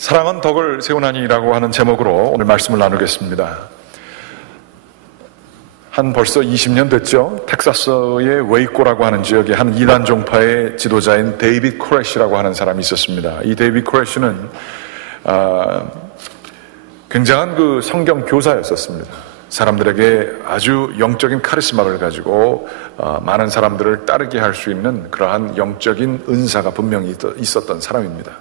사랑은 덕을 세우나니라고 하는 제목으로 오늘 말씀을 나누겠습니다. 한 벌써 20년 됐죠. 텍사스의 웨이코라고 하는 지역에 한 이단 종파의 지도자인 데이빗 코레시라고 하는 사람이 있었습니다. 이 데이빗 코레시는 굉장한 그 성경 교사였었습니다. 사람들에게 아주 영적인 카리스마를 가지고 많은 사람들을 따르게 할 수 있는 그러한 영적인 은사가 분명히 있었던 사람입니다.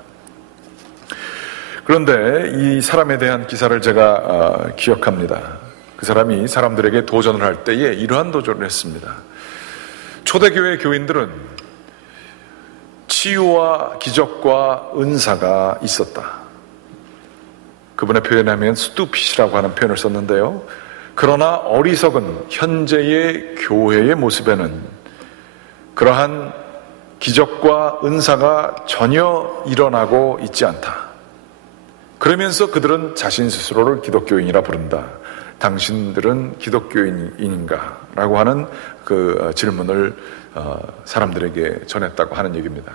그런데 이 사람에 대한 기사를 제가 기억합니다. 그 사람이 사람들에게 도전을 할 때에 이러한 도전을 했습니다. 초대교회 교인들은 치유와 기적과 은사가 있었다. 그분의 표현하면 stupid이라고 하는 표현을 썼는데요. 그러나 어리석은 현재의 교회의 모습에는 그러한 기적과 은사가 전혀 일어나고 있지 않다. 그러면서 그들은 자신 스스로를 기독교인이라 부른다. 당신들은 기독교인인가? 라고 하는 그 질문을 사람들에게 전했다고 하는 얘기입니다.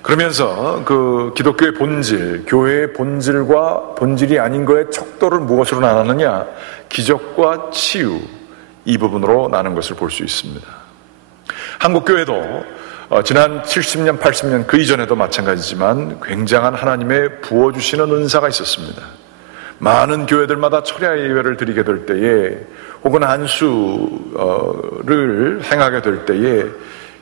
그러면서 그 기독교의 본질, 교회의 본질과 본질이 아닌 거의 척도를 무엇으로 나누느냐? 기적과 치유, 이 부분으로 나눈 것을 볼 수 있습니다. 한국교회도 지난 70년, 80년 그 이전에도 마찬가지지만 굉장한 하나님의 부어주시는 은사가 있었습니다. 많은 교회들마다 철야 예배를 드리게 될 때에 혹은 안수를 행하게 될 때에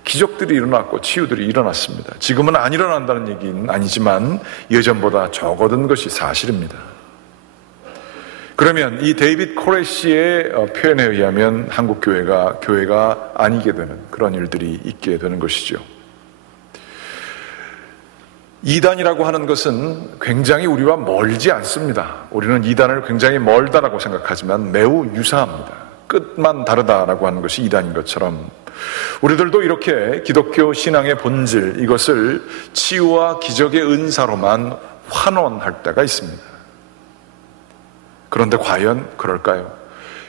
기적들이 일어났고 치유들이 일어났습니다. 지금은 안 일어난다는 얘기는 아니지만 예전보다 적어든 것이 사실입니다. 그러면 이 데이빗 코레시의 표현에 의하면 한국 교회가 아니게 되는 그런 일들이 있게 되는 것이죠. 이단이라고 하는 것은 굉장히 우리와 멀지 않습니다. 우리는 이단을 굉장히 멀다라고 생각하지만 매우 유사합니다. 끝만 다르다라고 하는 것이 이단인 것처럼 우리들도 이렇게 기독교 신앙의 본질, 이것을 치유와 기적의 은사로만 환원할 때가 있습니다. 그런데 과연 그럴까요?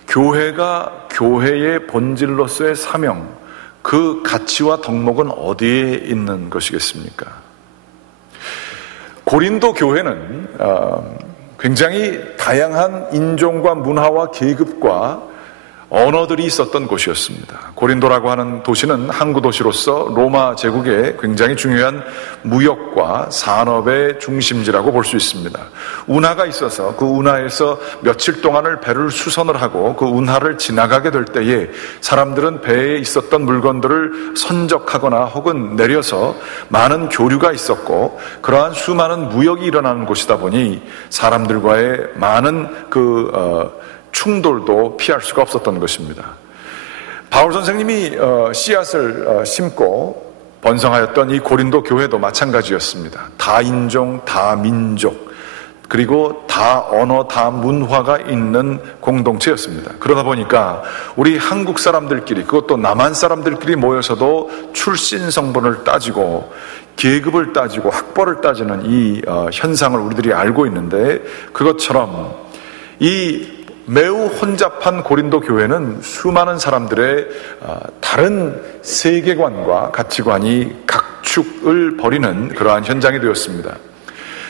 교회가 교회의 본질로서의 사명, 그 가치와 덕목은 어디에 있는 것이겠습니까? 고린도 교회는 굉장히 다양한 인종과 문화와 계급과 언어들이 있었던 곳이었습니다. 고린도라고 하는 도시는 항구 도시로서 로마 제국의 굉장히 중요한 무역과 산업의 중심지라고 볼 수 있습니다. 운하가 있어서 그 운하에서 며칠 동안을 배를 수선을 하고 그 운하를 지나가게 될 때에 사람들은 배에 있었던 물건들을 선적하거나 혹은 내려서 많은 교류가 있었고 그러한 수많은 무역이 일어나는 곳이다 보니 사람들과의 많은 충돌도 피할 수가 없었던 것입니다. 바울 선생님이 씨앗을 심고 번성하였던 이 고린도 교회도 마찬가지였습니다. 다인종, 다민족, 그리고 다 언어, 다 문화가 있는 공동체였습니다. 그러다 보니까 우리 한국 사람들끼리, 그것도 남한 사람들끼리 모여서도 출신 성분을 따지고 계급을 따지고 학벌을 따지는 이 현상을 우리들이 알고 있는데, 그것처럼 이 매우 혼잡한 고린도 교회는 수많은 사람들의 다른 세계관과 가치관이 각축을 벌이는 그러한 현장이 되었습니다.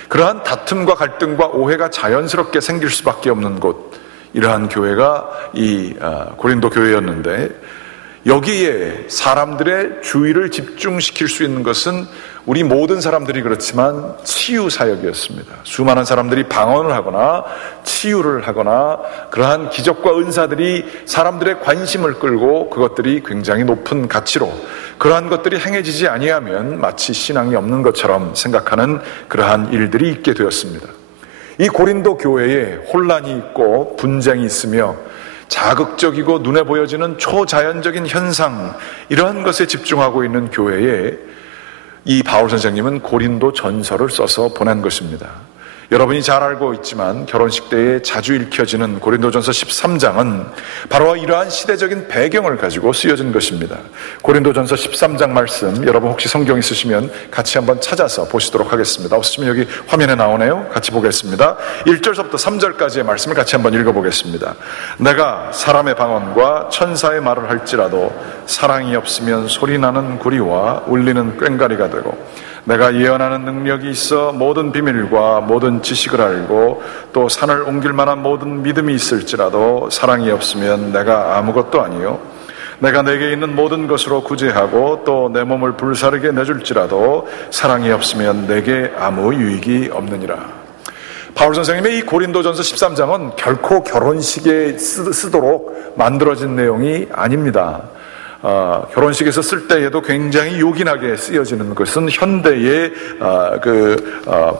그러한 다툼과 갈등과 오해가 자연스럽게 생길 수밖에 없는 곳, 이러한 교회가 이 고린도 교회였는데, 여기에 사람들의 주의를 집중시킬 수 있는 것은 우리 모든 사람들이 그렇지만 치유 사역이었습니다. 수많은 사람들이 방언을 하거나 치유를 하거나 그러한 기적과 은사들이 사람들의 관심을 끌고 그것들이 굉장히 높은 가치로, 그러한 것들이 행해지지 아니하면 마치 신앙이 없는 것처럼 생각하는 그러한 일들이 있게 되었습니다. 이 고린도 교회에 혼란이 있고 분쟁이 있으며 자극적이고 눈에 보여지는 초자연적인 현상, 이러한 것에 집중하고 있는 교회에 이 바울 선생님은 고린도 전서를 써서 보낸 것입니다. 여러분이 잘 알고 있지만 결혼식 때에 자주 읽혀지는 고린도전서 13장은 바로 이러한 시대적인 배경을 가지고 쓰여진 것입니다. 고린도전서 13장 말씀, 여러분 혹시 성경 있으시면 같이 한번 찾아서 보시도록 하겠습니다. 없으시면 여기 화면에 나오네요. 같이 보겠습니다. 1절서부터 3절까지의 말씀을 같이 한번 읽어보겠습니다. 내가 사람의 방언과 천사의 말을 할지라도 사랑이 없으면 소리나는 구리와 울리는 꽹과리가 되고, 내가 예언하는 능력이 있어 모든 비밀과 모든 지식을 알고 또 산을 옮길 만한 모든 믿음이 있을지라도 사랑이 없으면 내가 아무것도 아니요, 내가 내게 있는 모든 것으로 구제하고 또 내 몸을 불사르게 내줄지라도 사랑이 없으면 내게 아무 유익이 없느니라. 바울 선생님의 이 고린도전서 13장은 결코 결혼식에 쓰도록 만들어진 내용이 아닙니다. 결혼식에서 쓸 때에도 굉장히 요긴하게 쓰여지는 것은 현대의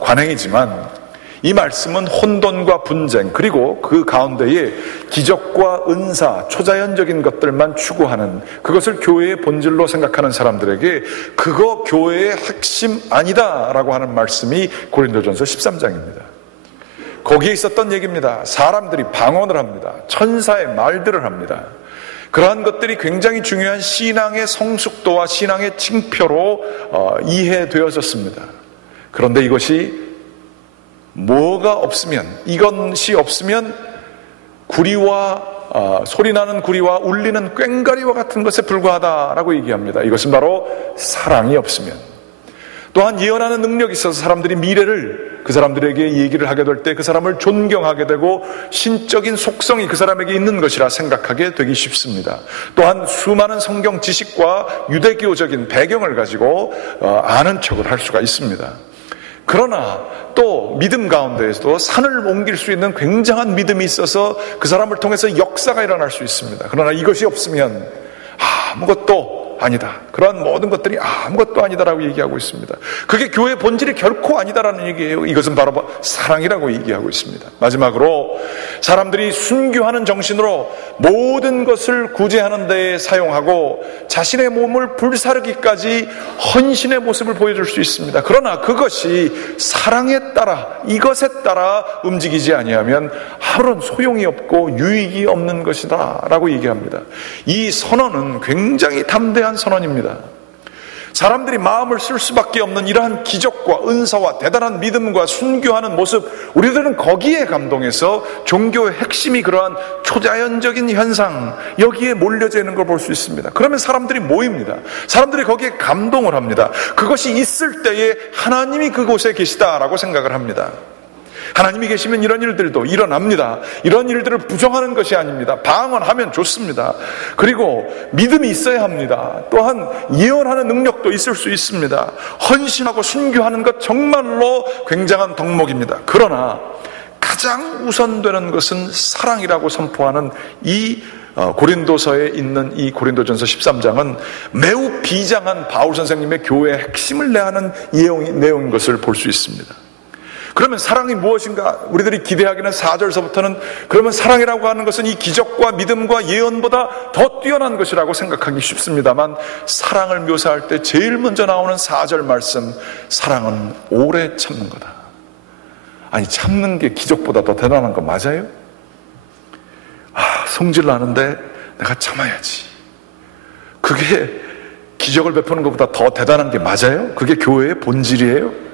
관행이지만, 이 말씀은 혼돈과 분쟁, 그리고 그 가운데에 기적과 은사, 초자연적인 것들만 추구하는, 그것을 교회의 본질로 생각하는 사람들에게 그거 교회의 핵심 아니다 라고 하는 말씀이 고린도전서 13장입니다. 거기에 있었던 얘기입니다. 사람들이 방언을 합니다. 천사의 말들을 합니다. 그러한 것들이 굉장히 중요한 신앙의 성숙도와 신앙의 징표로 이해되어졌습니다. 그런데 이것이 뭐가 없으면, 이것이 없으면 구리와 소리나는 구리와 울리는 꽹과리와 같은 것에 불과하다라고 얘기합니다. 이것은 바로 사랑이 없으면. 또한 예언하는 능력이 있어서 사람들이 미래를 그 사람들에게 얘기를 하게 될 때 그 사람을 존경하게 되고 신적인 속성이 그 사람에게 있는 것이라 생각하게 되기 쉽습니다. 또한 수많은 성경 지식과 유대교적인 배경을 가지고 아는 척을 할 수가 있습니다. 그러나 또 믿음 가운데에서도 산을 옮길 수 있는 굉장한 믿음이 있어서 그 사람을 통해서 역사가 일어날 수 있습니다. 그러나 이것이 없으면 아무것도 아니다. 그러한 모든 것들이 아무것도 아니다라고 얘기하고 있습니다. 그게 교회의 본질이 결코 아니다라는 얘기예요. 이것은 바로 사랑이라고 얘기하고 있습니다. 마지막으로 사람들이 순교하는 정신으로 모든 것을 구제하는 데에 사용하고 자신의 몸을 불사르기까지 헌신의 모습을 보여줄 수 있습니다. 그러나 그것이 사랑에 따라, 이것에 따라 움직이지 아니하면 아무런 소용이 없고 유익이 없는 것이다 라고 얘기합니다. 이 선언은 굉장히 담대한 선언입니다. 사람들이 마음을 쓸 수밖에 없는 이러한 기적과 은사와 대단한 믿음과 순교하는 모습, 우리들은 거기에 감동해서 종교의 핵심이 그러한 초자연적인 현상, 여기에 몰려져 있는 걸 볼 수 있습니다. 그러면 사람들이 모입니다. 사람들이 거기에 감동을 합니다. 그것이 있을 때에 하나님이 그곳에 계시다라고 생각을 합니다. 하나님이 계시면 이런 일들도 일어납니다. 이런 일들을 부정하는 것이 아닙니다. 방언하면 좋습니다. 그리고 믿음이 있어야 합니다. 또한 예언하는 능력도 있을 수 있습니다. 헌신하고 순교하는 것 정말로 굉장한 덕목입니다. 그러나 가장 우선되는 것은 사랑이라고 선포하는 이 고린도서에 있는 이 고린도전서 13장은 매우 비장한 바울 선생님의 교회의 핵심을 내하는 내용인 것을 볼 수 있습니다. 그러면 사랑이 무엇인가? 우리들이 기대하기는 4절서부터는 그러면 사랑이라고 하는 것은 이 기적과 믿음과 예언보다 더 뛰어난 것이라고 생각하기 쉽습니다만, 사랑을 묘사할 때 제일 먼저 나오는 4절 말씀, 사랑은 오래 참는 거다. 아니, 참는 게 기적보다 더 대단한 거 맞아요? 성질 나는데 내가 참아야지. 그게 기적을 베푸는 것보다 더 대단한 게 맞아요? 그게 교회의 본질이에요?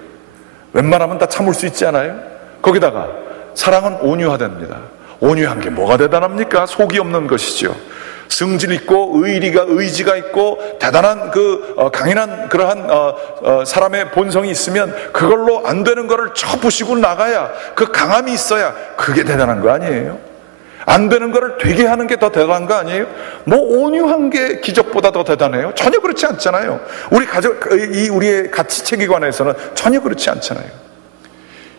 웬만하면 다 참을 수 있지 않아요? 거기다가 사랑은 온유하답니다. 온유한 게 뭐가 대단합니까? 속이 없는 것이죠. 성질 있고 의지가 있고 대단한 강인한 그러한 사람의 본성이 있으면 그걸로 안 되는 거를 쳐부시고 나가야, 그 강함이 있어야 그게 대단한 거 아니에요? 안 되는 거를 되게 하는 게 더 대단한 거 아니에요? 뭐 온유한 게 기적보다 더 대단해요? 전혀 그렇지 않잖아요. 우리의 가치 체계관에서는 전혀 그렇지 않잖아요.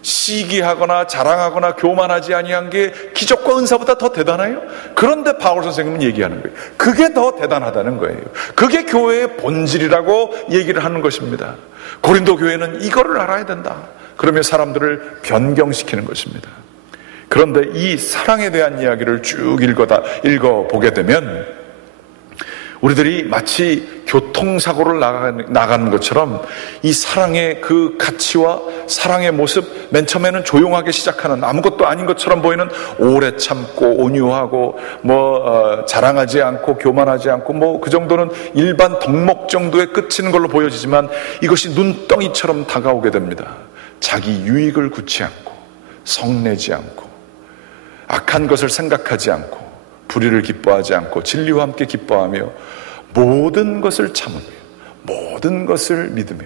시기하거나 자랑하거나 교만하지 아니한 게 기적과 은사보다 더 대단해요? 그런데 바울 선생님은 얘기하는 거예요. 그게 더 대단하다는 거예요. 그게 교회의 본질이라고 얘기를 하는 것입니다. 고린도 교회는 이거를 알아야 된다. 그러면 사람들을 변경시키는 것입니다. 그런데 이 사랑에 대한 이야기를 쭉 읽어보게 되면 우리들이 마치 교통사고를 나가는 것처럼 이 사랑의 그 가치와 사랑의 모습, 맨 처음에는 조용하게 시작하는, 아무것도 아닌 것처럼 보이는, 오래 참고 온유하고 자랑하지 않고 교만하지 않고 그 정도는 일반 덕목 정도에 끝이는 걸로 보여지지만, 이것이 눈덩이처럼 다가오게 됩니다. 자기 유익을 구치 않고 성내지 않고 악한 것을 생각하지 않고 불의를 기뻐하지 않고 진리와 함께 기뻐하며 모든 것을 참으며 모든 것을 믿으며,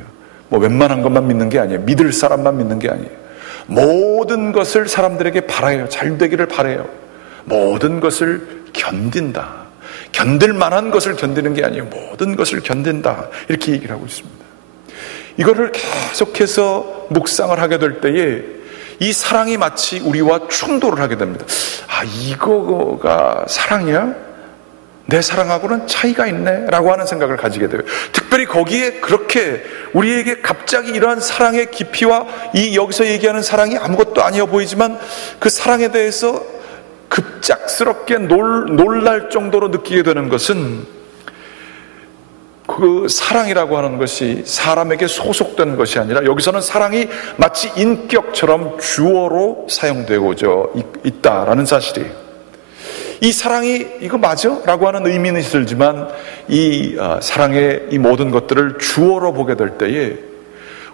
웬만한 것만 믿는 게 아니에요. 믿을 사람만 믿는 게 아니에요. 모든 것을 사람들에게 바라요. 잘 되기를 바라요. 모든 것을 견딘다. 견딜 만한 것을 견디는 게 아니에요. 모든 것을 견딘다. 이렇게 얘기를 하고 있습니다. 이거를 계속해서 묵상을 하게 될 때에 이 사랑이 마치 우리와 충돌을 하게 됩니다. 이거가 사랑이야? 내 사랑하고는 차이가 있네 라고 하는 생각을 가지게 돼요. 특별히 거기에 그렇게 우리에게 갑자기 이러한 사랑의 깊이와 이 여기서 얘기하는 사랑이 아무것도 아니어 보이지만 그 사랑에 대해서 급작스럽게 놀랄 정도로 느끼게 되는 것은, 그 사랑이라고 하는 것이 사람에게 소속된 것이 아니라 여기서는 사랑이 마치 인격처럼 주어로 사용되고자 있다라는 사실이에요. 이 사랑이 이거 맞아? 라고 하는 의미는 들지만 이 사랑의 이 모든 것들을 주어로 보게 될 때에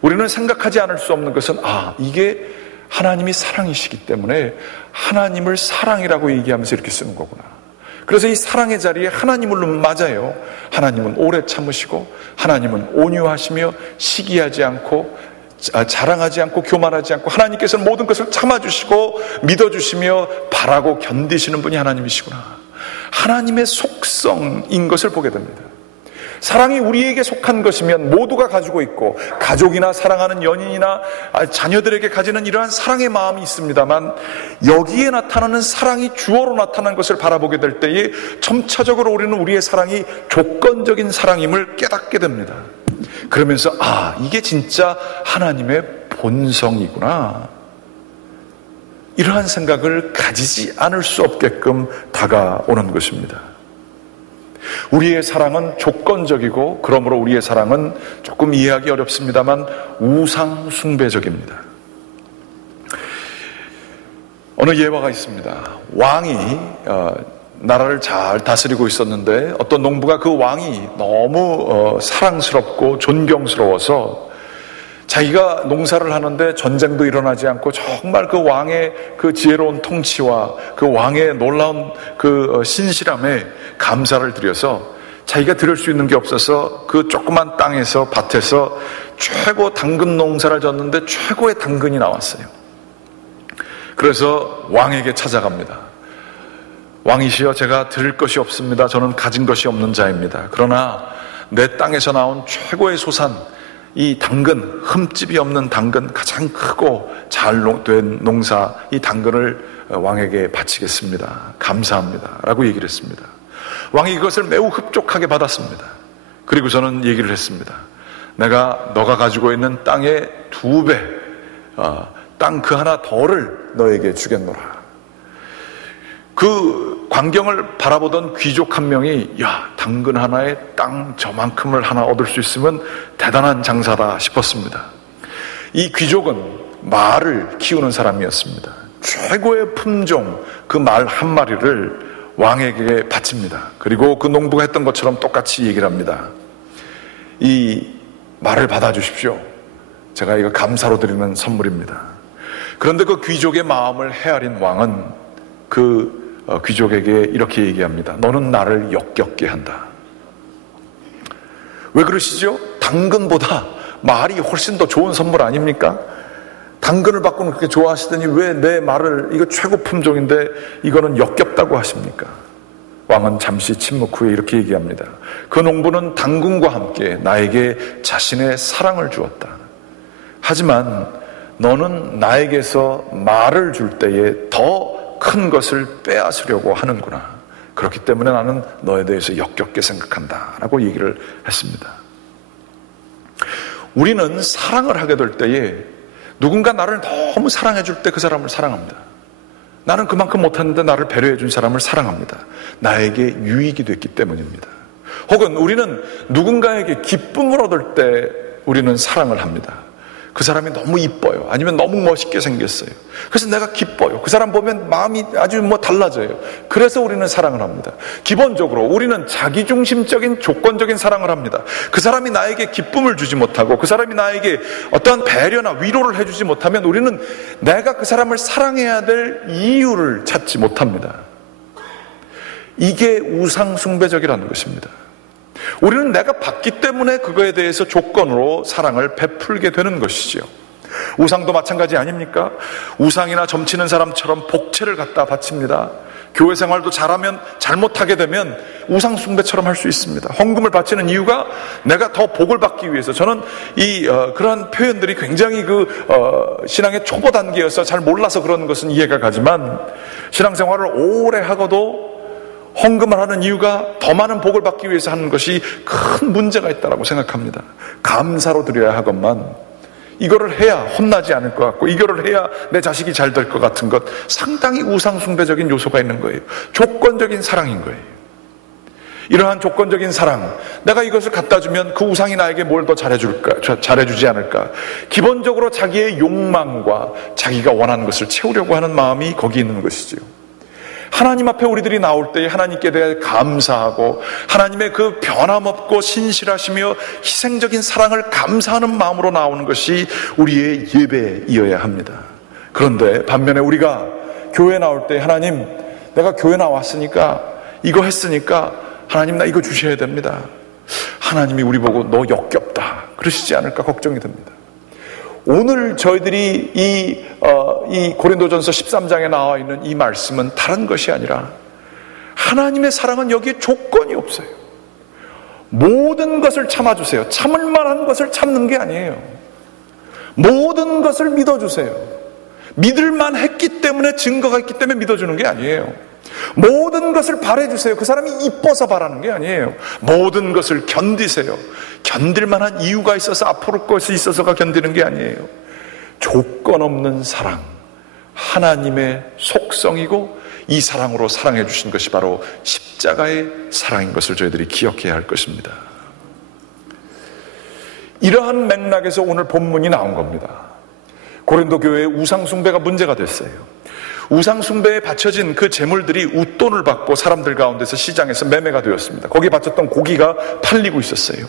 우리는 생각하지 않을 수 없는 것은, 이게 하나님이 사랑이시기 때문에 하나님을 사랑이라고 얘기하면서 이렇게 쓰는 거구나. 그래서 이 사랑의 자리에 하나님을 맞아요. 하나님은 오래 참으시고 하나님은 온유하시며 시기하지 않고 자랑하지 않고 교만하지 않고, 하나님께서는 모든 것을 참아주시고 믿어주시며 바라고 견디시는 분이 하나님이시구나. 하나님의 속성인 것을 보게 됩니다. 사랑이 우리에게 속한 것이면 모두가 가지고 있고, 가족이나 사랑하는 연인이나 자녀들에게 가지는 이러한 사랑의 마음이 있습니다만, 여기에 나타나는 사랑이 주어로 나타난 것을 바라보게 될 때에 점차적으로 우리는 우리의 사랑이 조건적인 사랑임을 깨닫게 됩니다. 그러면서 이게 진짜 하나님의 본성이구나, 이러한 생각을 가지지 않을 수 없게끔 다가오는 것입니다. 우리의 사랑은 조건적이고, 그러므로 우리의 사랑은 조금 이해하기 어렵습니다만 우상 숭배적입니다. 어느 예화가 있습니다. 왕이 나라를 잘 다스리고 있었는데 어떤 농부가 그 왕이 너무 사랑스럽고 존경스러워서 자기가 농사를 하는데 전쟁도 일어나지 않고 정말 그 왕의 그 지혜로운 통치와 그 왕의 놀라운 그 신실함에 감사를 드려서 자기가 드릴 수 있는 게 없어서 그 조그만 땅에서 밭에서 최고 당근 농사를 졌는데 최고의 당근이 나왔어요. 그래서 왕에게 찾아갑니다. 왕이시여, 제가 드릴 것이 없습니다. 저는 가진 것이 없는 자입니다. 그러나 내 땅에서 나온 최고의 소산, 이 당근, 흠집이 없는 당근, 가장 크고 잘 된 농사, 이 당근을 왕에게 바치겠습니다. 감사합니다. 라고 얘기를 했습니다. 왕이 이것을 매우 흡족하게 받았습니다. 그리고 저는 얘기를 했습니다. 내가 너가 가지고 있는 땅의 2배, 땅 그 하나 더를 너에게 주겠노라. 그 광경을 바라보던 귀족 한 명이, 당근 하나에 땅 저만큼을 하나 얻을 수 있으면 대단한 장사다 싶었습니다. 이 귀족은 말을 키우는 사람이었습니다. 최고의 품종 그 말 한 마리를 왕에게 바칩니다. 그리고 그 농부가 했던 것처럼 똑같이 얘기를 합니다. 이 말을 받아주십시오. 제가 이거 감사로 드리는 선물입니다. 그런데 그 귀족의 마음을 헤아린 왕은 그 귀족에게 이렇게 얘기합니다. 너는 나를 역겹게 한다. 왜 그러시죠? 당근보다 말이 훨씬 더 좋은 선물 아닙니까? 당근을 받고는 그렇게 좋아하시더니 왜 내 말을, 이거 최고 품종인데 이거는 역겹다고 하십니까? 왕은 잠시 침묵 후에 이렇게 얘기합니다. 그 농부는 당근과 함께 나에게 자신의 사랑을 주었다. 하지만 너는 나에게서 말을 줄 때에 더 큰 것을 빼앗으려고 하는구나. 그렇기 때문에 나는 너에 대해서 역겹게 생각한다. 라고 얘기를 했습니다. 우리는 사랑을 하게 될 때에 누군가 나를 너무 사랑해 줄 때 그 사람을 사랑합니다. 나는 그만큼 못했는데 나를 배려해 준 사람을 사랑합니다. 나에게 유익이 됐기 때문입니다. 혹은 우리는 누군가에게 기쁨을 얻을 때 우리는 사랑을 합니다. 그 사람이 너무 이뻐요. 아니면 너무 멋있게 생겼어요. 그래서 내가 기뻐요. 그 사람 보면 마음이 아주 달라져요. 그래서 우리는 사랑을 합니다. 기본적으로 우리는 자기중심적인 조건적인 사랑을 합니다. 그 사람이 나에게 기쁨을 주지 못하고 그 사람이 나에게 어떠한 배려나 위로를 해주지 못하면 우리는 내가 그 사람을 사랑해야 될 이유를 찾지 못합니다. 이게 우상숭배적이라는 것입니다. 우리는 내가 받기 때문에 그거에 대해서 조건으로 사랑을 베풀게 되는 것이지요. 우상도 마찬가지 아닙니까? 우상이나 점치는 사람처럼 복채를 갖다 바칩니다. 교회 생활도 잘하면, 잘못하게 되면 우상 숭배처럼 할 수 있습니다. 헌금을 바치는 이유가 내가 더 복을 받기 위해서. 저는 그러한 표현들이 굉장히 신앙의 초보 단계여서 잘 몰라서 그런 것은 이해가 가지만, 신앙생활을 오래 하고도 헌금을 하는 이유가 더 많은 복을 받기 위해서 하는 것이 큰 문제가 있다고 생각합니다. 감사로 드려야 하건만 이거를 해야 혼나지 않을 것 같고, 이거를 해야 내 자식이 잘 될 것 같은 것, 상당히 우상숭배적인 요소가 있는 거예요. 조건적인 사랑인 거예요. 이러한 조건적인 사랑, 내가 이것을 갖다 주면 그 우상이 나에게 뭘 더 잘해주지 않을까. 기본적으로 자기의 욕망과 자기가 원하는 것을 채우려고 하는 마음이 거기 있는 것이지요. 하나님 앞에 우리들이 나올 때 하나님께 대해 감사하고 하나님의 그 변함없고 신실하시며 희생적인 사랑을 감사하는 마음으로 나오는 것이 우리의 예배이어야 합니다. 그런데 반면에 우리가 교회 나올 때, 하나님, 내가 교회 나왔으니까, 이거 했으니까 하나님 나 이거 주셔야 됩니다. 하나님이 우리 보고 너 역겹다 그러시지 않을까 걱정이 됩니다. 오늘 저희들이 이 고린도전서 13장에 나와 있는 이 말씀은 다른 것이 아니라, 하나님의 사랑은 여기에 조건이 없어요. 모든 것을 참아주세요. 참을 만한 것을 참는 게 아니에요. 모든 것을 믿어주세요. 믿을만 했기 때문에, 증거가 있기 때문에 믿어주는 게 아니에요. 모든 것을 바라주세요. 그 사람이 이뻐서 바라는 게 아니에요. 모든 것을 견디세요. 견딜 만한 이유가 있어서, 앞으로 것이 있어서가 견디는 게 아니에요. 조건 없는 사랑, 하나님의 속성이고, 이 사랑으로 사랑해 주신 것이 바로 십자가의 사랑인 것을 저희들이 기억해야 할 것입니다. 이러한 맥락에서 오늘 본문이 나온 겁니다. 고린도 교회의 우상숭배가 문제가 됐어요. 우상숭배에 바쳐진 그 제물들이 웃돈을 받고 사람들 가운데서 시장에서 매매가 되었습니다. 거기에 바쳤던 고기가 팔리고 있었어요.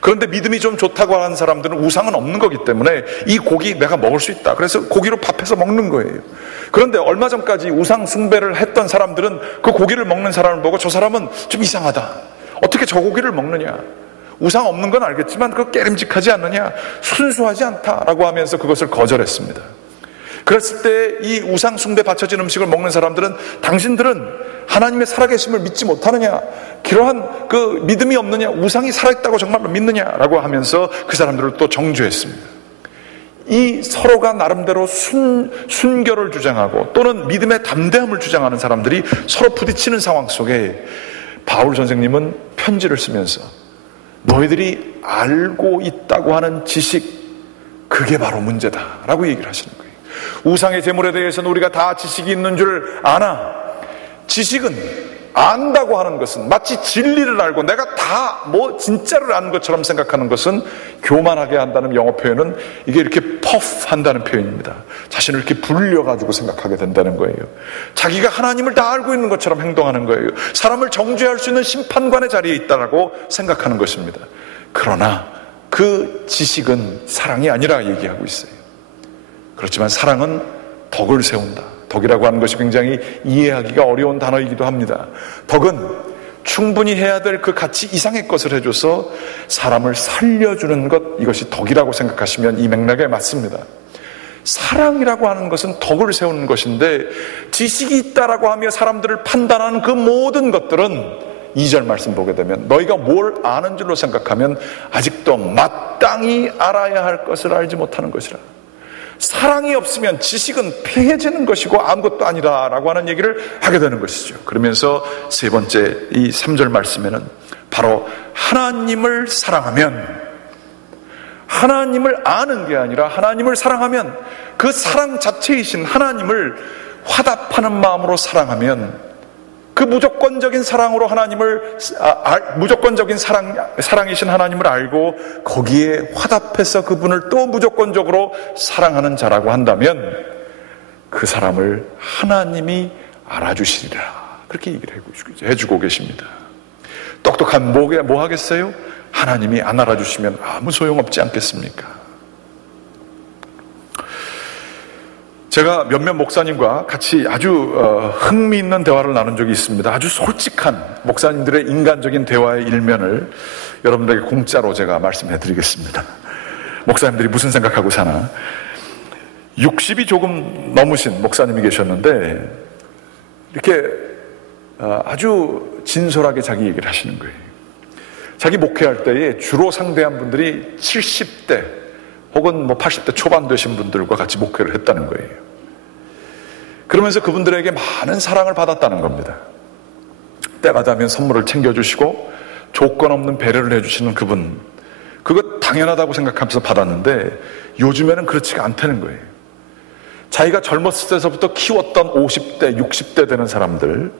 그런데 믿음이 좀 좋다고 하는 사람들은 우상은 없는 거기 때문에 이 고기 내가 먹을 수 있다, 그래서 고기로 밥해서 먹는 거예요. 그런데 얼마 전까지 우상숭배를 했던 사람들은 그 고기를 먹는 사람을 보고, 저 사람은 좀 이상하다, 어떻게 저 고기를 먹느냐, 우상 없는 건 알겠지만 그 깨름직하지 않느냐, 순수하지 않다라고 하면서 그것을 거절했습니다. 그랬을 때 이 우상 숭배 바쳐진 음식을 먹는 사람들은, 당신들은 하나님의 살아계심을 믿지 못하느냐, 그러한 그 믿음이 없느냐, 우상이 살아있다고 정말로 믿느냐라고 하면서 그 사람들을 또 정죄했습니다. 이 서로가 나름대로 순결을 주장하고 또는 믿음의 담대함을 주장하는 사람들이 서로 부딪히는 상황 속에 바울 선생님은 편지를 쓰면서, 너희들이 알고 있다고 하는 지식, 그게 바로 문제다라고 얘기를 하시는 거예요. 우상의 제물에 대해서는 우리가 다 지식이 있는 줄 아나, 지식은, 안다고 하는 것은, 마치 진리를 알고 내가 다 진짜를 아는 것처럼 생각하는 것은 교만하게 한다는 영어 표현은 이게 이렇게 퍼프 한다는 표현입니다. 자신을 이렇게 불려가지고 생각하게 된다는 거예요. 자기가 하나님을 다 알고 있는 것처럼 행동하는 거예요. 사람을 정죄할 수 있는 심판관의 자리에 있다라고 생각하는 것입니다. 그러나 그 지식은 사랑이 아니라 얘기하고 있어요. 그렇지만 사랑은 덕을 세운다. 덕이라고 하는 것이 굉장히 이해하기가 어려운 단어이기도 합니다. 덕은 충분히 해야 될 그 가치 이상의 것을 해줘서 사람을 살려주는 것, 이것이 덕이라고 생각하시면 이 맥락에 맞습니다. 사랑이라고 하는 것은 덕을 세우는 것인데, 지식이 있다라고 하며 사람들을 판단하는 그 모든 것들은 2절 말씀 보게 되면, 너희가 뭘 아는 줄로 생각하면 아직도 마땅히 알아야 할 것을 알지 못하는 것이라. 사랑이 없으면 지식은 폐해지는 것이고 아무것도 아니다라고 하는 얘기를 하게 되는 것이죠. 그러면서 세 번째 이 3절 말씀에는 바로 하나님을 사랑하면, 하나님을 아는 게 아니라 하나님을 사랑하면, 그 사랑 자체이신 하나님을 화답하는 마음으로 사랑하면, 그 그 무조건적인 사랑으로 하나님을 무조건적인 사랑이신 하나님을 알고 거기에 화답해서 그분을 또 무조건적으로 사랑하는 자라고 한다면 그 사람을 하나님이 알아주시리라, 그렇게 얘기를 해주고 계십니다. 똑똑한 뭐 하겠어요? 하나님이 안 알아주시면 아무 소용없지 않겠습니까? 제가 몇몇 목사님과 같이 아주 흥미있는 대화를 나눈 적이 있습니다. 아주 솔직한 목사님들의 인간적인 대화의 일면을 여러분들에게 공짜로 제가 말씀해 드리겠습니다. 목사님들이 무슨 생각하고 사나. 60이 조금 넘으신 목사님이 계셨는데 이렇게 아주 진솔하게 자기 얘기를 하시는 거예요. 자기 목회할 때에 주로 상대한 분들이 70대 혹은 80대 초반 되신 분들과 같이 목회를 했다는 거예요. 그러면서 그분들에게 많은 사랑을 받았다는 겁니다. 때가 되면 선물을 챙겨주시고 조건 없는 배려를 해주시는 그분, 그거 당연하다고 생각하면서 받았는데 요즘에는 그렇지가 않다는 거예요. 자기가 젊었을 때서부터 키웠던 50대, 60대 되는 사람들,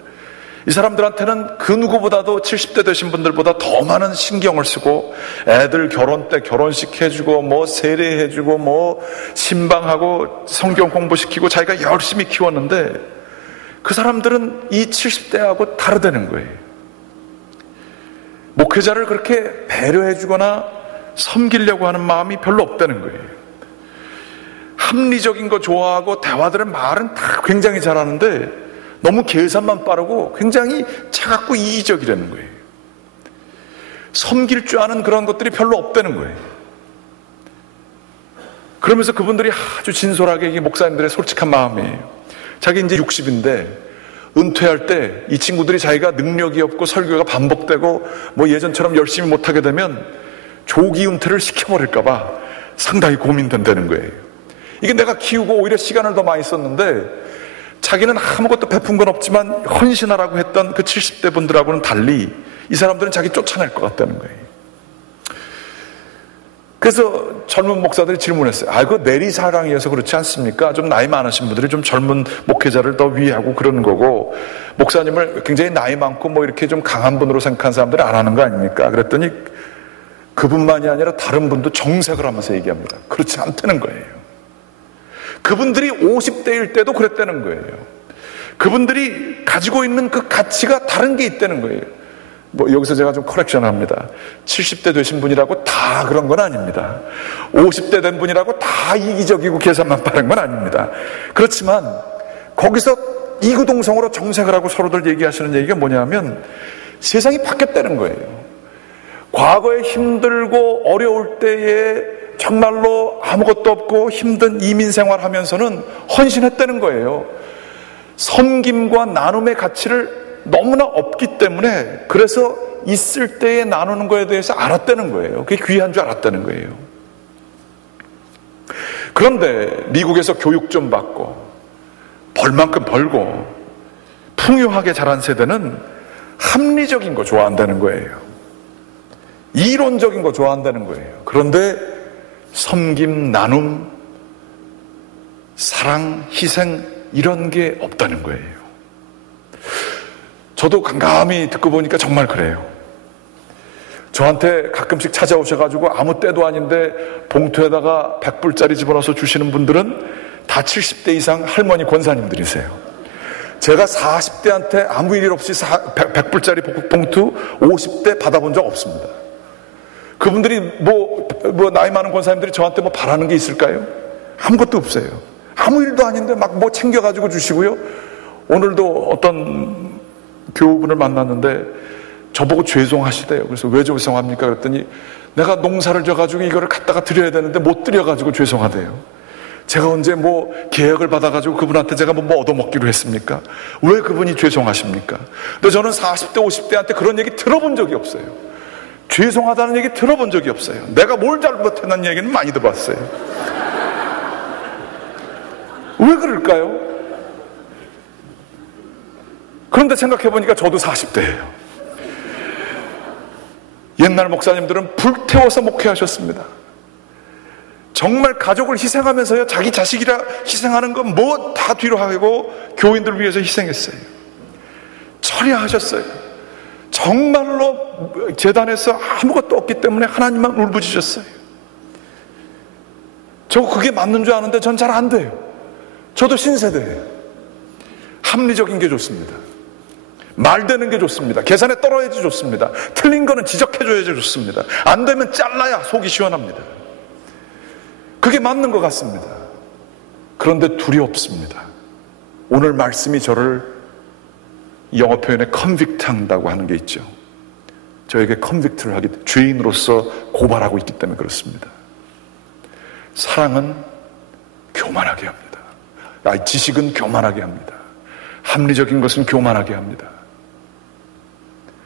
이 사람들한테는 그 누구보다도 70대 되신 분들보다 더 많은 신경을 쓰고 애들 결혼 때 결혼식 해주고 세례해주고 신방하고 성경 공부시키고 자기가 열심히 키웠는데 그 사람들은 이 70대하고 다르다는 거예요. 목회자를 그렇게 배려해주거나 섬기려고 하는 마음이 별로 없다는 거예요. 합리적인 거 좋아하고 대화들은 말은 다 굉장히 잘하는데 너무 계산만 빠르고 굉장히 차갑고 이기적이라는 거예요. 섬길 줄 아는 그런 것들이 별로 없다는 거예요. 그러면서 그분들이 아주 진솔하게, 이게 목사님들의 솔직한 마음이에요. 자기 이제 60인데 은퇴할 때 이 친구들이 자기가 능력이 없고 설교가 반복되고 예전처럼 열심히 못하게 되면 조기 은퇴를 시켜버릴까 봐 상당히 고민된다는 거예요. 이게 내가 키우고 오히려 시간을 더 많이 썼는데 자기는 아무것도 베푼 건 없지만 헌신하라고 했던 그 70대 분들하고는 달리 이 사람들은 자기 쫓아낼 것 같다는 거예요. 그래서 젊은 목사들이 질문했어요. 그거 내리사랑이어서 그렇지 않습니까? 좀 나이 많으신 분들이 좀 젊은 목회자를 더 위하고 그러는 거고, 목사님을 굉장히 나이 많고 이렇게 좀 강한 분으로 생각하는 사람들이 안 하는 거 아닙니까? 그랬더니 그분만이 아니라 다른 분도 정색을 하면서 얘기합니다. 그렇지 않다는 거예요. 그분들이 50대일 때도 그랬다는 거예요. 그분들이 가지고 있는 그 가치가 다른 게 있다는 거예요. 여기서 제가 좀 커렉션 합니다. 70대 되신 분이라고 다 그런 건 아닙니다. 50대 된 분이라고 다 이기적이고 계산만 빠른 건 아닙니다. 그렇지만 거기서 이구동성으로 정색을 하고 서로들 얘기하시는 얘기가 뭐냐면 세상이 바뀌었다는 거예요. 과거에 힘들고 어려울 때에 정말로 아무것도 없고 힘든 이민 생활하면서는 헌신했다는 거예요. 섬김과 나눔의 가치를 너무나 없기 때문에 그래서 있을 때에 나누는 거에 대해서 알았다는 거예요. 그게 귀한 줄 알았다는 거예요. 그런데 미국에서 교육 좀 받고 벌만큼 벌고 풍요하게 자란 세대는 합리적인 거 좋아한다는 거예요. 이론적인 거 좋아한다는 거예요. 그런데 섬김, 나눔, 사랑, 희생 이런 게 없다는 거예요. 저도 감감히 듣고 보니까 정말 그래요. 저한테 가끔씩 찾아오셔가지고 아무 때도 아닌데 봉투에다가 100불짜리 집어넣어서 주시는 분들은 다 70대 이상 할머니 권사님들이세요. 제가 40대한테 아무 일 없이 100불짜리 봉투 50대 받아본 적 없습니다. 그분들이 나이 많은 권사님들이 저한테 바라는 게 있을까요? 아무것도 없어요. 아무 일도 아닌데 막 챙겨가지고 주시고요. 오늘도 어떤 교우분을 만났는데 저보고 죄송하시대요. 그래서 왜 죄송합니까? 그랬더니 내가 농사를 져가지고 이거를 갖다가 드려야 되는데 못 드려가지고 죄송하대요. 제가 언제 계약을 받아가지고 그분한테 제가 얻어먹기로 했습니까? 왜 그분이 죄송하십니까? 근데 저는 40대, 50대한테 그런 얘기 들어본 적이 없어요. 죄송하다는 얘기 들어본 적이 없어요. 내가 뭘 잘못했다는 얘기는 많이 들어봤어요. 왜 그럴까요? 그런데 생각해보니까 저도 40대예요. 옛날 목사님들은 불태워서 목회하셨습니다. 정말 가족을 희생하면서요, 자기 자식이라 희생하는 건 다 뒤로 하고 교인들을 위해서 희생했어요. 처리하셨어요. 정말로 제단에서 아무것도 없기 때문에 하나님만 울부짖으셨어요. 저 그게 맞는 줄 아는데 전 잘 안 돼요. 저도 신세대예요. 합리적인 게 좋습니다. 말되는 게 좋습니다. 계산에 떨어야지 좋습니다. 틀린 거는 지적해줘야지 좋습니다. 안 되면 잘라야 속이 시원합니다. 그게 맞는 것 같습니다. 그런데 둘이 없습니다. 오늘 말씀이 저를 영어 표현에 컨빅트 한다고 하는 게 있죠. 저에게 컨빅트를 하기, 죄인으로서 고발하고 있기 때문에 그렇습니다. 사랑은 교만하게 합니다. 지식은 교만하게 합니다. 합리적인 것은 교만하게 합니다.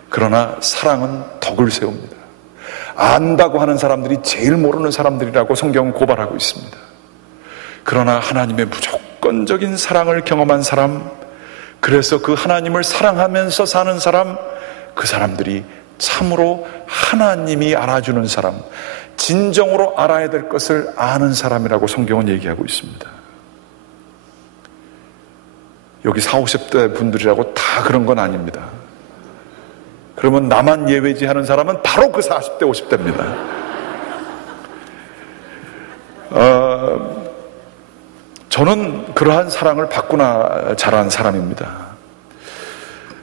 그러나 사랑은 덕을 세웁니다. 안다고 하는 사람들이 제일 모르는 사람들이라고 성경은 고발하고 있습니다. 그러나 하나님의 무조건적인 사랑을 경험한 사람, 그래서 그 하나님을 사랑하면서 사는 사람, 그 사람들이 참으로 하나님이 알아주는 사람, 진정으로 알아야 될 것을 아는 사람이라고 성경은 얘기하고 있습니다. 여기 40, 50대 분들이라고 다 그런 건 아닙니다. 그러면 나만 예외지 하는 사람은 바로 그 40대, 50대입니다. 저는 그러한 사랑을 받거나 자란 사람입니다.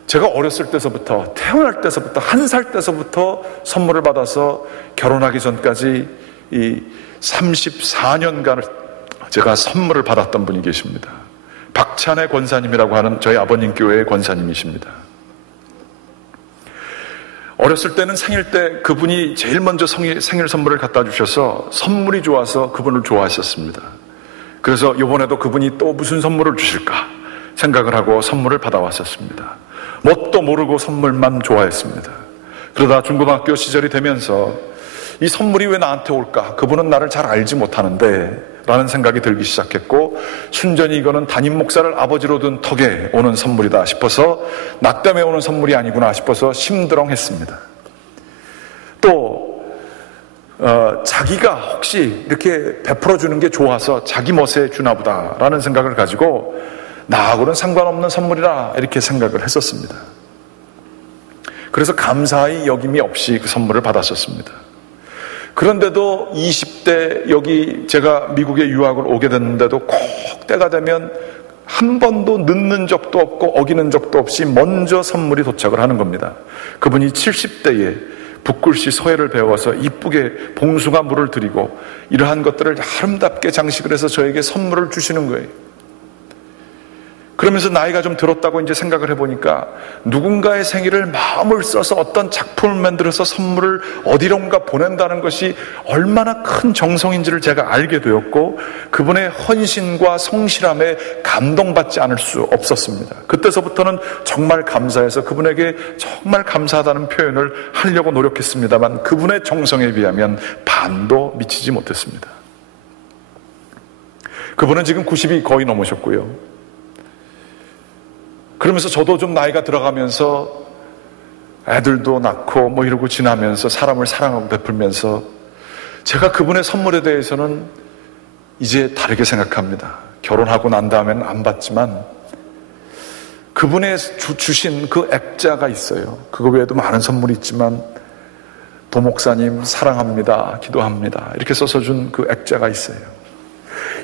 제가 어렸을 때서부터, 태어날 때서부터, 1살 때서부터 선물을 받아서 결혼하기 전까지 이 34년간을 제가 선물을 받았던 분이 계십니다. 박찬애 권사님이라고 하는 저희 아버님 교회의 권사님이십니다. 어렸을 때는 생일 때 그분이 제일 먼저 생일 선물을 갖다 주셔서 선물이 좋아서 그분을 좋아하셨습니다. 그래서 이번에도 그분이 또 무슨 선물을 주실까 생각을 하고 선물을 받아왔었습니다. 뭣도 모르고 선물만 좋아했습니다. 그러다 중고등학교 시절이 되면서 이 선물이 왜 나한테 올까? 그분은 나를 잘 알지 못하는데 라는 생각이 들기 시작했고, 순전히 이거는 담임 목사를 아버지로 둔 덕에 오는 선물이다 싶어서 나 때문에 오는 선물이 아니구나 싶어서 심드렁했습니다. 또 자기가 혹시 이렇게 베풀어 주는 게 좋아서 자기 멋에 주나 보다라는 생각을 가지고 나하고는 상관없는 선물이라 이렇게 생각을 했었습니다. 그래서 감사히 여김이 없이 그 선물을 받았었습니다. 그런데도 20대 여기 제가 미국에 유학을 오게 됐는데도 꼭 때가 되면 한 번도 늦는 적도 없고 어기는 적도 없이 먼저 선물이 도착을 하는 겁니다. 그분이 70대에 붓글씨 서예를 배워서 이쁘게 봉숭아 물을 드리고 이러한 것들을 아름답게 장식을 해서 저에게 선물을 주시는 거예요. 그러면서 나이가 좀 들었다고 이제 생각을 해보니까 누군가의 생일을 마음을 써서 어떤 작품을 만들어서 선물을 어디론가 보낸다는 것이 얼마나 큰 정성인지를 제가 알게 되었고, 그분의 헌신과 성실함에 감동받지 않을 수 없었습니다. 그때서부터는 정말 감사해서 그분에게 정말 감사하다는 표현을 하려고 노력했습니다만 그분의 정성에 비하면 반도 미치지 못했습니다. 그분은 지금 90이 거의 넘으셨고요. 그러면서 저도 좀 나이가 들어가면서 애들도 낳고 뭐 이러고 지나면서 사람을 사랑하고 베풀면서 제가 그분의 선물에 대해서는 이제 다르게 생각합니다. 결혼하고 난 다음에는 안 받지만 그분의 주신 그 액자가 있어요. 그거 외에도 많은 선물이 있지만 도목사님 사랑합니다, 기도합니다 이렇게 써서 준 그 액자가 있어요.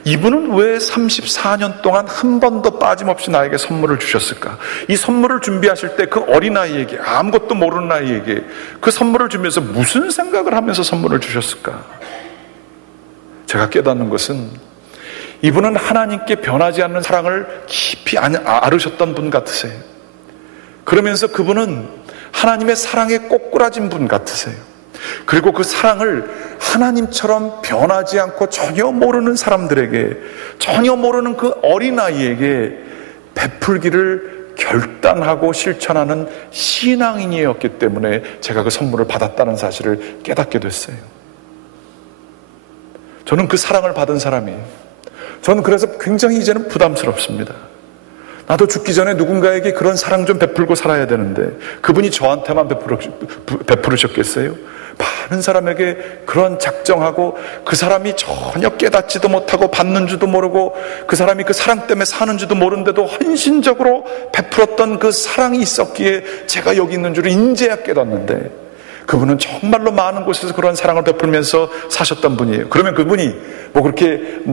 이분은 왜 34년 동안 한 번도 빠짐없이 나에게 선물을 주셨을까? 이 선물을 준비하실 때 그 어린아이에게, 아무것도 모르는 아이에게 그 선물을 주면서 무슨 생각을 하면서 선물을 주셨을까? 제가 깨닫는 것은 이분은 하나님께 변하지 않는 사랑을 깊이 알으셨던 분 같으세요. 그러면서 그분은 하나님의 사랑에 꼬꾸라진 분 같으세요. 그리고 그 사랑을 하나님처럼 변하지 않고 전혀 모르는 사람들에게, 전혀 모르는 그 어린아이에게 베풀기를 결단하고 실천하는 신앙인이었기 때문에 제가 그 선물을 받았다는 사실을 깨닫게 됐어요. 저는 그 사랑을 받은 사람이에요. 저는 그래서 굉장히 이제는 부담스럽습니다. 나도 죽기 전에 누군가에게 그런 사랑 좀 베풀고 살아야 되는데 그분이 저한테만 베풀으셨겠어요? 많은 사람에게 그런 작정하고 그 사람이 전혀 깨닫지도 못하고 받는 줄도 모르고 그 사람이 그 사랑 때문에 사는 줄도 모르는데도 헌신적으로 베풀었던 그 사랑이 있었기에 제가 여기 있는 줄을 인제야 깨닫는데, 그분은 정말로 많은 곳에서 그런 사랑을 베풀면서 사셨던 분이에요. 그러면 그분이 뭐 그렇게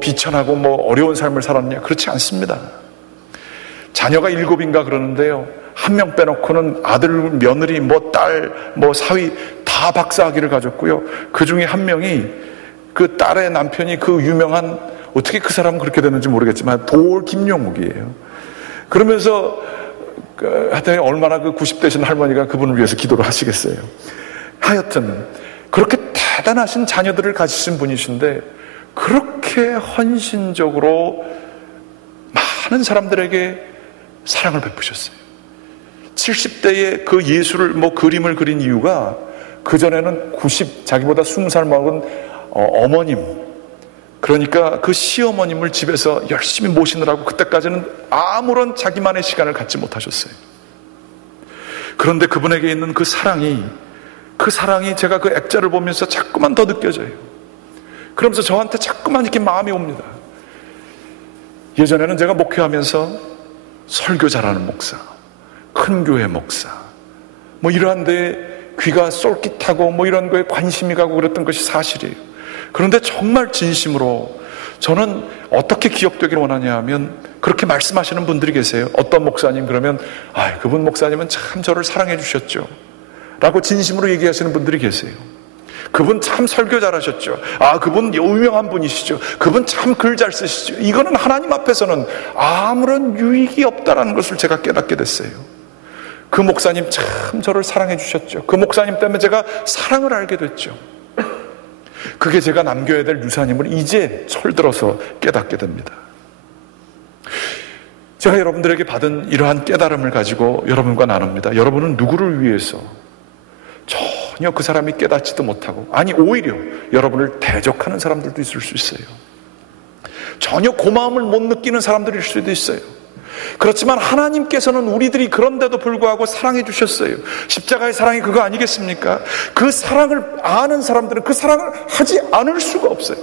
비천하고 어려운 삶을 살았냐? 그렇지 않습니다. 자녀가 7인가 그러는데요, 한 명 빼놓고는 아들, 며느리, 딸, 사위 다 박사학위를 가졌고요. 그 중에 한 명이 그 딸의 남편이 그 유명한, 어떻게 그 사람은 그렇게 됐는지 모르겠지만 돌 김용욱이에요. 그러면서 하여튼 얼마나 그 90대신 할머니가 그분을 위해서 기도를 하시겠어요. 하여튼 그렇게 대단하신 자녀들을 가지신 분이신데 그렇게 헌신적으로 많은 사람들에게 사랑을 베푸셨어요. 70대에 그 예술을 그림을 그린 이유가, 그전에는 자기보다 20살 먹은 어머님, 그러니까 그 시어머님을 집에서 열심히 모시느라고 그때까지는 아무런 자기만의 시간을 갖지 못하셨어요. 그런데 그분에게 있는 그 사랑이 제가 그 액자를 보면서 자꾸만 더 느껴져요. 그러면서 저한테 자꾸만 이렇게 마음이 옵니다. 예전에는 제가 목회하면서 설교 잘하는 목사, 큰 교회 목사, 이러한 데에 귀가 쏠깃하고 이런 거에 관심이 가고 그랬던 것이 사실이에요. 그런데 정말 진심으로 저는 어떻게 기억되기를 원하냐 하면, 그렇게 말씀하시는 분들이 계세요. 어떤 목사님 그러면 그분 목사님은 참 저를 사랑해 주셨죠 라고 진심으로 얘기하시는 분들이 계세요. 그분 참 설교 잘하셨죠. 그분 유명한 분이시죠. 그분 참 글 잘 쓰시죠. 이거는 하나님 앞에서는 아무런 유익이 없다라는 것을 제가 깨닫게 됐어요. 그 목사님 참 저를 사랑해 주셨죠. 그 목사님 때문에 제가 사랑을 알게 됐죠. 그게 제가 남겨야 될 유산임을 이제 철들어서 깨닫게 됩니다. 제가 여러분들에게 받은 이러한 깨달음을 가지고 여러분과 나눕니다. 여러분은 누구를 위해서 전혀 그 사람이 깨닫지도 못하고, 오히려 여러분을 대적하는 사람들도 있을 수 있어요. 전혀 고마움을 못 느끼는 사람들일 수도 있어요. 그렇지만 하나님께서는 우리들이 그런데도 불구하고 사랑해 주셨어요. 십자가의 사랑이 그거 아니겠습니까? 그 사랑을 아는 사람들은 그 사랑을 하지 않을 수가 없어요.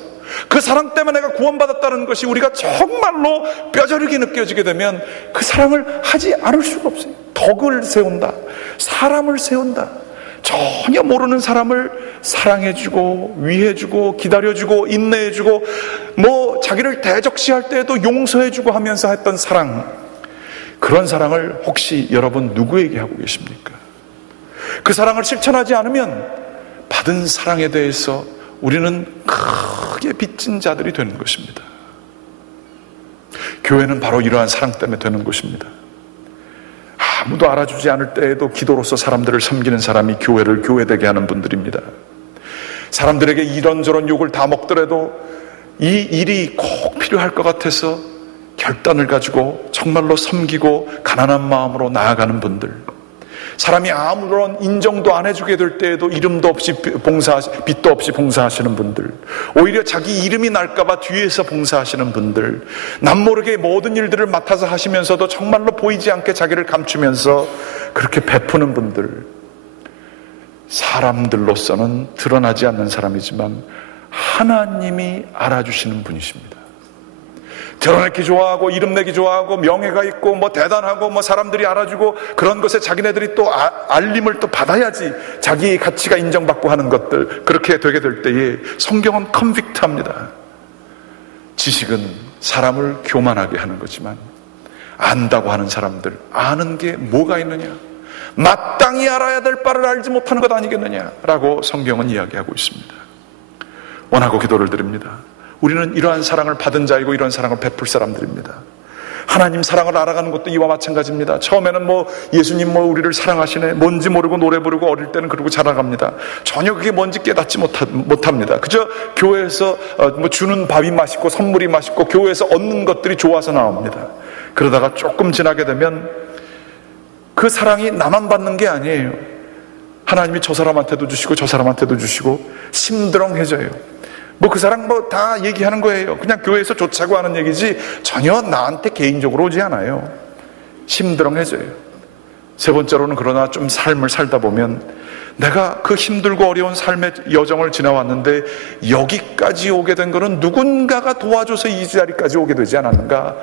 그 사랑 때문에 내가 구원받았다는 것이 우리가 정말로 뼈저리게 느껴지게 되면 그 사랑을 하지 않을 수가 없어요. 덕을 세운다, 사람을 세운다, 전혀 모르는 사람을 사랑해주고 위해주고 기다려주고 인내해주고 자기를 대적시할 때에도 용서해주고 하면서 했던 사랑, 그런 사랑을 혹시 여러분 누구에게 하고 계십니까? 그 사랑을 실천하지 않으면 받은 사랑에 대해서 우리는 크게 빚진 자들이 되는 것입니다. 교회는 바로 이러한 사랑 때문에 되는 것입니다. 아무도 알아주지 않을 때에도 기도로서 사람들을 섬기는 사람이 교회를 교회되게 하는 분들입니다. 사람들에게 이런저런 욕을 다 먹더라도 이 일이 꼭 필요할 것 같아서 결단을 가지고 정말로 섬기고 가난한 마음으로 나아가는 분들, 사람이 아무런 인정도 안 해주게 될 때에도 이름도 없이 빚도 없이 봉사하시는 분들, 오히려 자기 이름이 날까봐 뒤에서 봉사하시는 분들, 남모르게 모든 일들을 맡아서 하시면서도 정말로 보이지 않게 자기를 감추면서 그렇게 베푸는 분들, 사람들로서는 드러나지 않는 사람이지만 하나님이 알아주시는 분이십니다. 드러내기 좋아하고 이름 내기 좋아하고 명예가 있고 대단하고 사람들이 알아주고 그런 것에 자기네들이 또 알림을 또 받아야지 자기의 가치가 인정받고 하는 것들, 그렇게 되게 될 때에 성경은 컨빅트합니다. 지식은 사람을 교만하게 하는 거지만 안다고 하는 사람들, 아는 게 뭐가 있느냐, 마땅히 알아야 될 바를 알지 못하는 것 아니겠느냐라고 성경은 이야기하고 있습니다. 원하고 기도를 드립니다. 우리는 이러한 사랑을 받은 자이고 이런 사랑을 베풀 사람들입니다. 하나님 사랑을 알아가는 것도 이와 마찬가지입니다. 처음에는 예수님 우리를 사랑하시네, 뭔지 모르고 노래 부르고 어릴 때는 그러고 자라갑니다. 전혀 그게 뭔지 깨닫지 못합니다. 그저 교회에서 주는 밥이 맛있고 선물이 맛있고 교회에서 얻는 것들이 좋아서 나옵니다. 그러다가 조금 지나게 되면 그 사랑이 나만 받는 게 아니에요. 하나님이 저 사람한테도 주시고 저 사람한테도 주시고 심드렁해져요. 그 사람 다 얘기하는 거예요. 그냥 교회에서 좋자고 하는 얘기지 전혀 나한테 개인적으로 오지 않아요. 심드렁해져요. 세 번째로는, 그러나 좀 삶을 살다 보면 내가 그 힘들고 어려운 삶의 여정을 지나왔는데 여기까지 오게 된 것은 누군가가 도와줘서 이 자리까지 오게 되지 않았는가?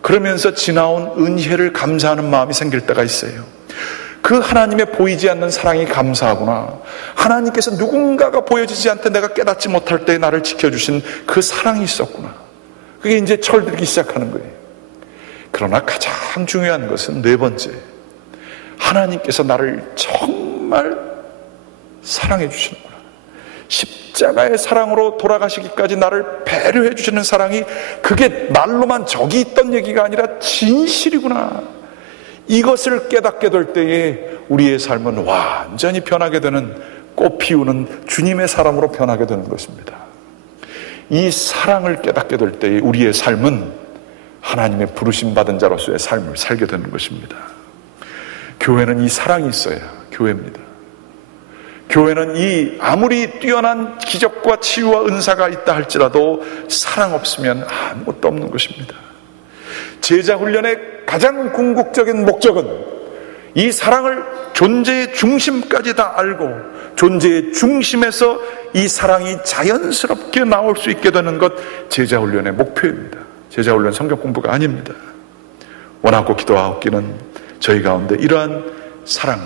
그러면서 지나온 은혜를 감사하는 마음이 생길 때가 있어요. 그 하나님의 보이지 않는 사랑이 감사하구나. 하나님께서 누군가가 보여지지 않되 내가 깨닫지 못할 때 나를 지켜주신 그 사랑이 있었구나. 그게 이제 철들기 시작하는 거예요. 그러나 가장 중요한 것은 네 번째, 하나님께서 나를 정말 사랑해 주시는구나. 십자가의 사랑으로 돌아가시기까지 나를 배려해 주시는 사랑이, 그게 말로만 저기 있던 얘기가 아니라 진실이구나. 이것을 깨닫게 될 때에 우리의 삶은 완전히 변하게 되는, 꽃 피우는 주님의 사람으로 변하게 되는 것입니다. 이 사랑을 깨닫게 될 때에 우리의 삶은 하나님의 부르심받은 자로서의 삶을 살게 되는 것입니다. 교회는 이 사랑이 있어야 교회입니다. 교회는 이 아무리 뛰어난 기적과 치유와 은사가 있다 할지라도 사랑 없으면 아무것도 없는 것입니다. 제자 훈련의 가장 궁극적인 목적은 이 사랑을 존재의 중심까지 다 알고 존재의 중심에서 이 사랑이 자연스럽게 나올 수 있게 되는 것, 제자 훈련의 목표입니다. 제자 훈련 성경 공부가 아닙니다. 원하고 기도하옵기는 저희 가운데 이러한 사랑이,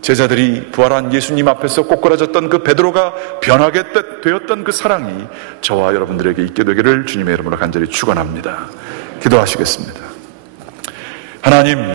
제자들이 부활한 예수님 앞에서 꼬꾸라졌던 그 베드로가 변하게 되었던 그 사랑이 저와 여러분들에게 있게 되기를 주님의 이름으로 간절히 축원합니다. 기도하시겠습니다. 하나님,